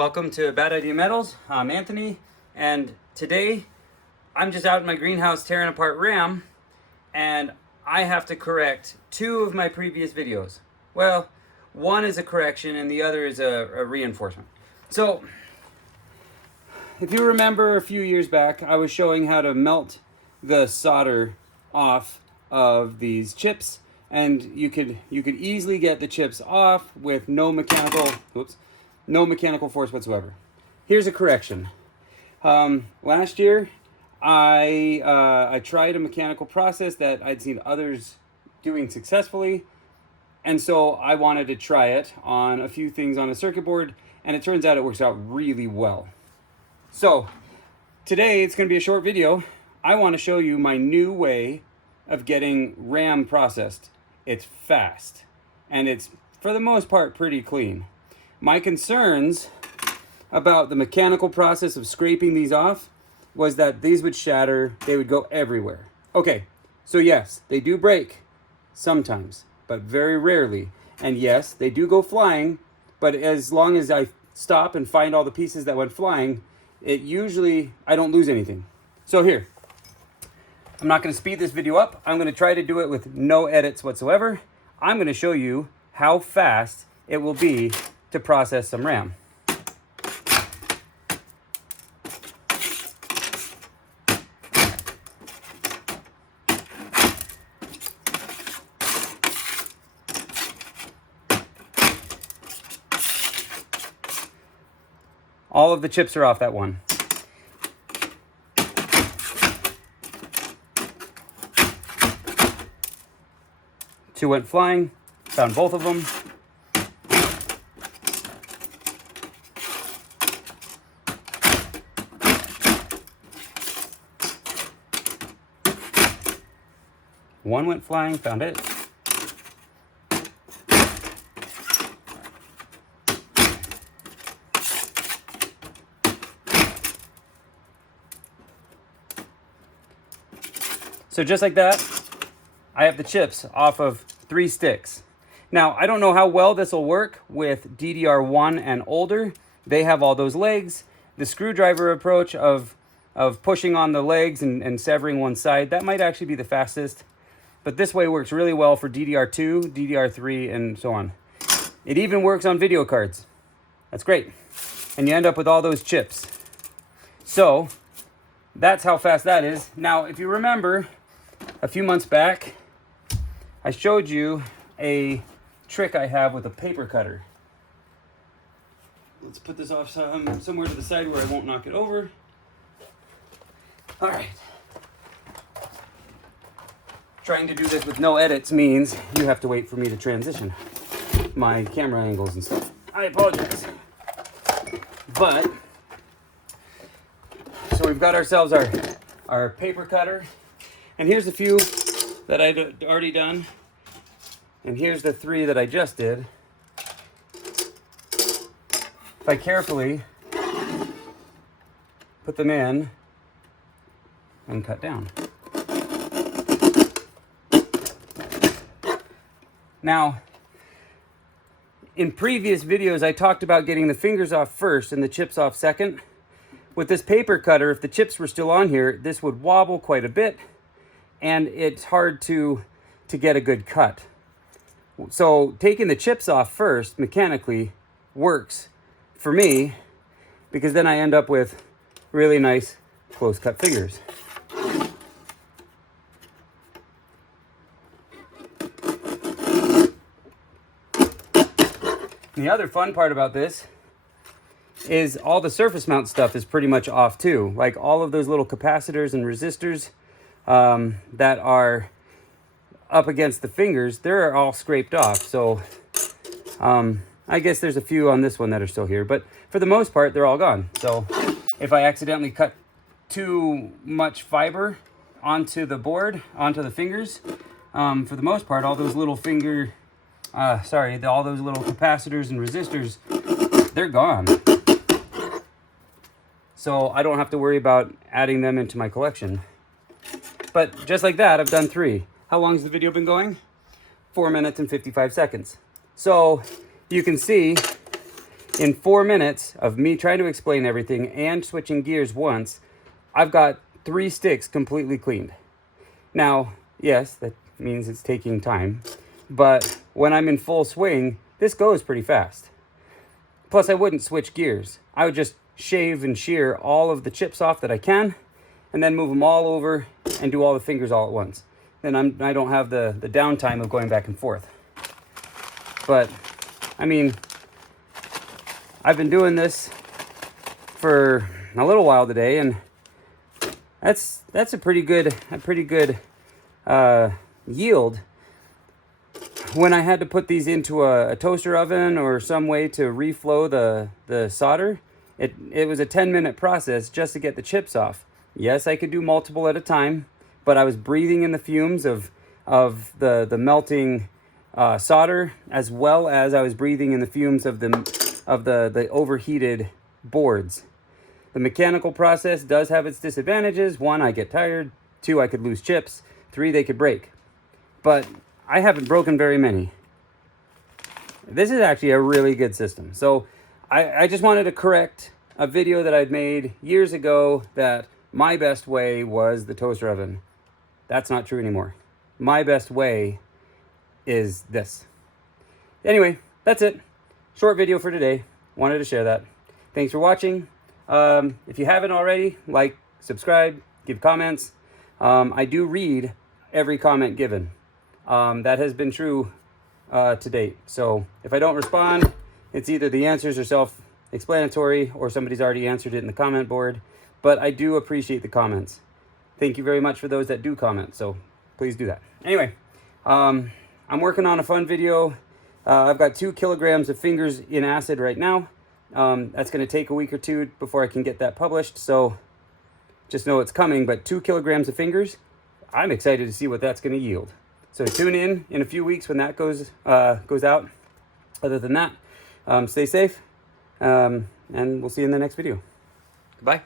Welcome to Bad Idea Metals. I'm Anthony, and today I'm just out in my greenhouse tearing apart RAM, and I have to correct two of my previous videos. Well, one is a correction and the other is a reinforcement. So, if you remember a few years back, I was showing how to melt the solder off of these chips, and you could easily get the chips off with no mechanical force whatsoever. Here's a correction. Last year, I tried a mechanical process that I'd seen others doing successfully, and so I wanted to try it on a few things on a circuit board, and it turns out it works out really well. So today it's going to be a short video. I want to show you my new way of getting RAM processed. It's fast, and it's for the most part pretty clean. My concerns about the mechanical process of scraping these off was that these would shatter, they would go everywhere. Okay, so yes, they do break sometimes, but very rarely. And yes, they do go flying, but as long as I stop and find all the pieces that went flying, I don't lose anything. So here, I'm not going to speed this video up. I'm going to try to do it with no edits whatsoever. I'm going to show you how fast it will be to process some RAM. All of the chips are off that one. Two went flying, found both of them. One went flying, found it. So just like that, I have the chips off of 3 sticks. Now, I don't know how well this will work with DDR1 and older. They have all those legs. The screwdriver approach of pushing on the legs and severing one side, that might actually be the fastest. But this way works really well for DDR2, DDR3, and so on. It even works on video cards. That's great. And you end up with all those chips. So, that's how fast that is. Now, if you remember, a few months back, I showed you a trick I have with a paper cutter. Let's put this off somewhere to the side where I won't knock it over. All right. Trying to do this with no edits means you have to wait for me to transition my camera angles and stuff. I apologize. But, so we've got ourselves our paper cutter. And here's a few that I'd already done. And here's the 3 that I just did. If I carefully put them in and cut down. Now, in previous videos, I talked about getting the fingers off first and the chips off second. With this paper cutter, if the chips were still on here, this would wobble quite a bit, and it's hard to get a good cut. So taking the chips off first mechanically works for me, because then I end up with really nice close cut fingers. The other fun part about this is all the surface mount stuff is pretty much off too. Like all of those little capacitors and resistors that are up against the fingers, they're all scraped off. So I guess there's a few on this one that are still here, but for the most part, they're all gone. So if I accidentally cut too much fiber onto the board, onto the fingers, for the most part, all those little all those little capacitors and resistors, they're gone. So I don't have to worry about adding them into my collection. But just like that, I've done 3. How long has the video been going? 4 minutes and 55 seconds. So you can see in 4 minutes of me trying to explain everything and switching gears once, I've got 3 sticks completely cleaned. Now, yes, that means it's taking time, but when I'm in full swing, this goes pretty fast. Plus, I wouldn't switch gears. I would just shave and shear all of the chips off that I can, and then move them all over and do all the fingers all at once. Then I don't have the downtime of going back and forth. But, I mean, I've been doing this for a little while today, and that's a pretty good yield. When I had to put these into a toaster oven or some way to reflow the solder, it was a 10-minute process just to get the chips off. Yes, I could do multiple at a time, but I was breathing in the fumes of the melting solder, as well as I was breathing in the fumes of the overheated boards. The mechanical process does have its disadvantages. 1, I get tired. 2, I could lose chips. 3, they could break. But I haven't broken very many. This is actually a really good system. So I just wanted to correct a video that I'd made years ago that my best way was the toaster oven. That's not true anymore. My best way is this. Anyway, that's it. Short video for today. Wanted to share that. Thanks for watching. If you haven't already, like, subscribe, give comments. I do read every comment given. That has been true to date. So if I don't respond, it's either the answers are self-explanatory or somebody's already answered it in the comment board. But I do appreciate the comments. Thank you very much for those that do comment. So please do that. Anyway, I'm working on a fun video. I've got 2 kilograms of fingers in acid right now. That's going to take a week or 2 before I can get that published. So just know it's coming. But 2 kilograms of fingers, I'm excited to see what that's going to yield. So tune in a few weeks when that goes out. Other than that, stay safe, and we'll see you in the next video. Goodbye.